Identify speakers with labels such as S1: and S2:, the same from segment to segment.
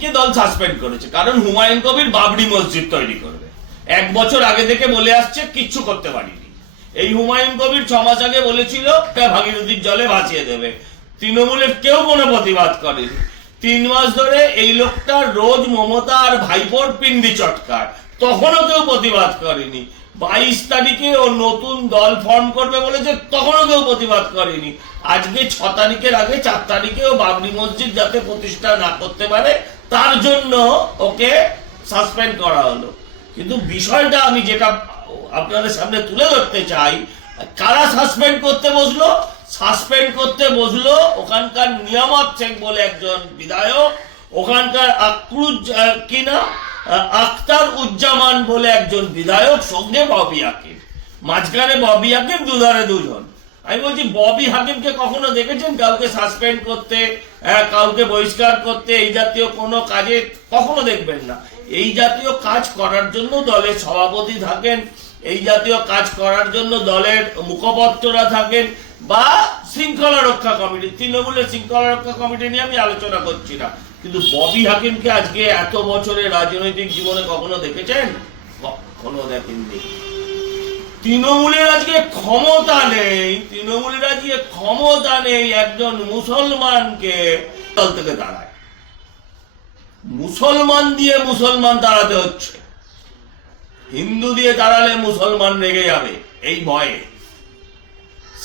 S1: কে দল সাসপেন্ড করেছে, কারণ হুমায়ুন কবির বাবরি মসজিদ তৈরি করবে। এক বছর আগে থেকে বলে আসছে, কিচ্ছু করতে পারিনি। এই হুমায়ুন কবির ছ মাস আগে বলেছিল ভাগীরথীর জলে ভাসিয়ে দেবে। তৃণমূলের কেউ কোনো প্রতিবাদ করেনি। তিন মাস ধরে এই লোকটা রোজ মমতা আর ভাইপোর পিন্ডি চটকায়। তখনও কেউ প্রতিবাদ করেনি। বাইশ তারিখে ও নতুন দল ফর্ম করবে বলেছে, তখনও কেউ প্রতিবাদ করেনি। আজকে ছ তারিখের আগে চার তারিখে ও বাবরি মসজিদ যাতে প্রতিষ্ঠা না করতে পারে তার জন্য ওকে সাসপেন্ড করা হলো। কিন্তু বিষয়টা আমি যেটা আপনাদের সামনে তুলে ধরতে চাই কারা সাসপেন্ড করতে বসল? সাসপেন্ড করতে বসল ওখানকার নিয়ামত শেখ বলে একজন বিধায়ক ওখানকার আক্রুজ আহ, কি না? আহ, উজ্জামান বলে একজন বিধায়ক সঙ্গে ববি হাকিম মাঝখানে ববি হাকিম দুধারে দুজন। আমি বলছি ববি হাকিমকে কখনো দেখেছেন কাউকে সাসপেন্ড করতে আহ, কাউকে বহিষ্কার করতে? এই জাতীয় কোনো কাজে কখনো দেখবেন না। এই জাতীয় কাজ করার জন্য দলের সভাপতি থাকেন এই জাতীয় কাজ করার জন্য দলের মুখপত্ররা থাকেন বা শৃঙ্খলা রক্ষা কমিটি তৃণমূলের শৃঙ্খলা রক্ষা কমিটি নিয়ে আমি আলোচনা করছি না। কিন্তু ববি হাকিমকে আজকে এত বছরের রাজনৈতিক জীবনে কখনো দেখেছেন? কখনো দেখেননি। তৃণমূলের আজকে ক্ষমতা নেই, তৃণমূলের আজকে ক্ষমতা নেই একজন মুসলমানকে দল থেকে দাঁড়ায়। মুসলমান দিয়ে মুসলমান দাঁড়াতে হচ্ছে। হিন্দু দিয়ে দাঁড়ালে মুসলমান রেগে যাবে, এই ভয়ে।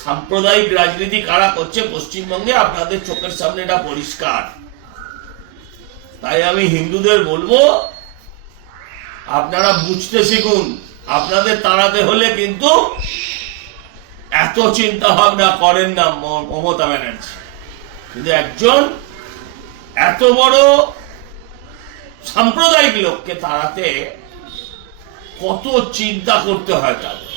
S1: সাম্প্রদায়িক রাজনীতি কারা করছে পশ্চিমবঙ্গে, আপনাদের চোখের সামনে এটা পরিষ্কার। তাই আমি হিন্দুদের বলব, আপনারা বুঝতে শিখুন। আপনাদের তাড়াতে হলে কিন্তু এত চিন্তা ভাবনা করেন না মমতা ব্যানার্জি। কিন্তু একজন এত বড় সাম্প্রদায়িক লোককে তাড়াতে কত চিন্তা করতে হয় তাদের।